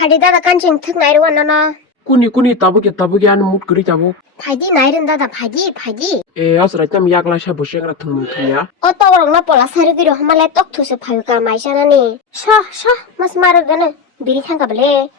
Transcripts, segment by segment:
파디 다다 간징 특 나이로 왔나나 꾸니 따보게 하는 못 그리 자보 파디 나이른 다다 파디 에 어서라 좀 약라 샤보시가 등등이야 어떠고랑 나 볼라 사르기로 한말에 떡투스 파유가 마이샤나니 셔 마스 마르가네 비리 향가블레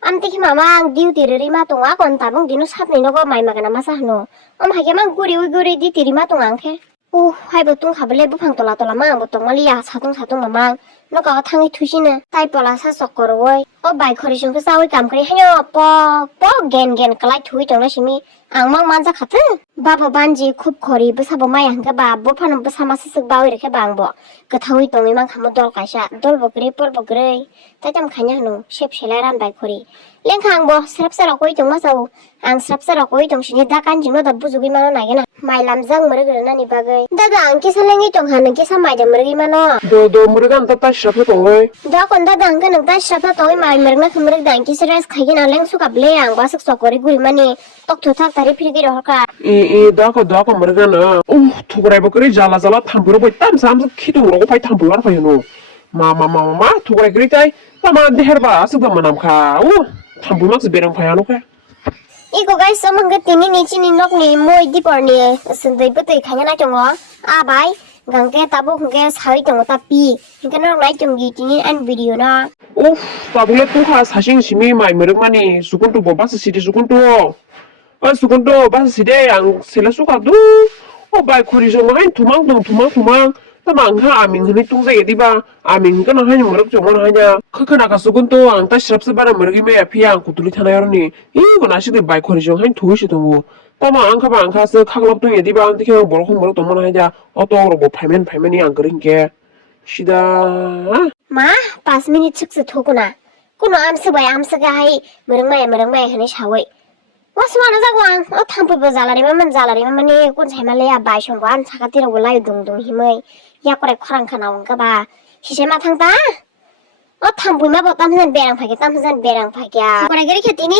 암티키 마망 디우티르리 마동아 건 따봉 디노 삽니노고 마이마가나 마사노 하게만 구리 디티리 마동 앙케 오 하이버 뚱 가블레 부팡 돌라 마 보통 말이야 사동 마망 너가 탕이 투시네 타이볼라 사석거로이 바이커리 좀 싸우이 감그리 하녀 뻑 겐 클라이 투이 정나시미 앙망 만자 카트 바보 반지 쿱거리 부사보 마이 한가바 보파는 부사마스쓱 바위 이렇게 방보 그 타위 동이만 가면 돌가샤 돌보그리 뻘보그리 따잠 가냐노 셉실라란 바이커리 랭캉보 스랍스라고이 정마사우 앙 스랍스라고이 정신이 다 간징노다 부족이만은 나게나 마이 람장 머르그르나니 바그이 다다 앙키 살랭이 정하는 게 삼마이자 머르기만어 너 머르간 따따 시랍해 동을 다건 다다 앙가는 따 시랍다 동이 마이 머르나 그머르다 앙키 스레스 카기나 랭수갑레 앙바슥 쏘거리 구리마니 떡투탁 다리 피리기로 할까 이 다고 머르가나 오 토그라이버 그리 잘라 탐부로 보이 땀삼스 키동으로 파이 탐불라라 파이노 마마마마 토그라이 그리 짜이 따만데 헤르바 아스바 만남카 오 탐불막스 베랑 파야노카 이거 가있어 뭔가 띠니 니치니 녹니 모이 디버니 선데이 부터이 가냐나 정어 바이 강게 따보 그게 사위 정어 따삐 그러니까 너 라이 정기 띠니 안 비디오나 오 따불레 뚱카 사싱 시미 마이 머르마니 수군도 보바스 시디 수군도 수군도 바스 시데 양 셀라 수가도 바이 코리 좀 하인 투망 tamangha aming hini tungsa yediba aming kana hanya merek jomon hanya khakana ka sugunto angta shrapse bara mergi me apia ang kutuli thana yorni I gona shide bai khori jong hain thushi dongu tama angkha se khaglop tung yediba ang tikhe bor khong merek tomon hanya otoro bo phamen ni ang gringe shida 마 5미니트 측스 토구나 꾸노 암스가 하이 머릉마에 hini 샤웨이 와스마나 자고안 탕푸버 잘라리면 잘라리면 꾼 잘말래야 바이숑관 차가티로 올라요 동동 힘의 야꼬레 코랑카 나온가 봐 시세마 탕다 탕푸마 보땀선 배랑 파기야 꼬레 그렇게 뛰니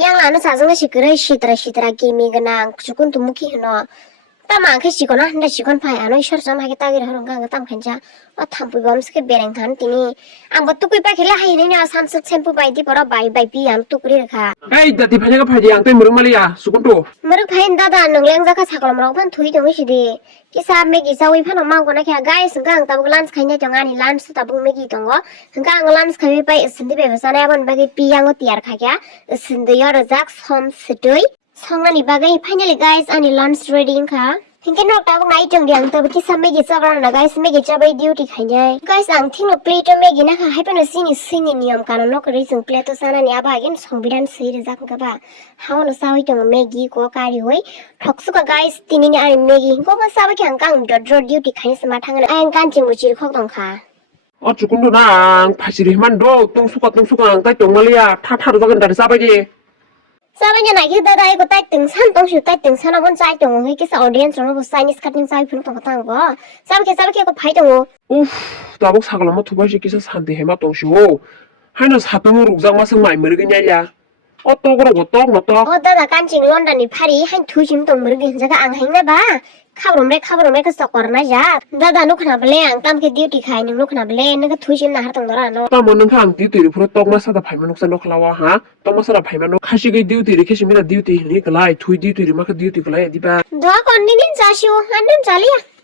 양라는 사정가 시끄러 시드라 기미그나 죽은 두무키 흐너 따만 그 시거나 한다 시건 파이 안오 셔좀 하겠다기를 하는가 그 땀 괜찮아 탕푸마 엄스게 배랑 단 뛰니 안 버뚜꾸이 빠길래 하이네냐 삼스 챔프 바이디 버라 바이비 안 뚜꾸리를 가 에이 다티 파냐가 파지 양때 머릉말이야 수군도 머륵 파인다다 능랭자가 사걸음라고 판 토이 정시디 기사 메기사 위 파는 망고나 캬 가이스 강 따부 란스 카이냐 정아니 란스 따부 메기 동거 강 란스 카이 바이 있은데 베버사나 야번 바기 비양고 티아르 카캬 있은데 여러 작 섬스도이 성난이 바기 파이널리 가이스 아니 란스 레딩 카 Hingga nok tabung nai jeng diang to biki sampe gi sabran na guys me gi chabai duty khanya guys ang thing no play to me gi na kha haipano sini niyam kanon nok ri sung play to sana ni aba gen songbidan sei re jak ka ba hawo no sawi tong me gi ko kari hoi thoksu ka guys tini ni ari me gi ko ba sabi kyang kang dot duty khani sama thang ang kan jing mu chi khok dong kha 주군도 나 파시리 만도 뚱수가 ang 따 정말이야 타타로 작은 다리 싸바지 Sabi niya nakita ko tayo tingsan tong shoot tayo tingsan ako sa itong sa audience no Chinese cutting sabi puno tong katang ko sabi ko pai tong 우 나복 사글마 두 번씩 기서 산대 해마 동시오 하는 사동으로 우상 마승 많이 머르겠냐야 어떠그러 어떠 다다 간징 런던이 파리 한 두심 동 머르게 자가 안 했나 봐 카브롬레 그 썩거나 자 다다 놓고나 블레 안 땀게 듀티 카이는 놓고나 블레 내가 두심 나 하던 거라 너 따모는 한 듀티를 풀어 떡마사다 발면 옥산 놓고라와 하 떡마사다 발면 카시게 듀티를 캐시미나 듀티 니 글라이 투이 듀티를 마크 듀티 글라이 디바 너 건니는 자시오 안는 잘이야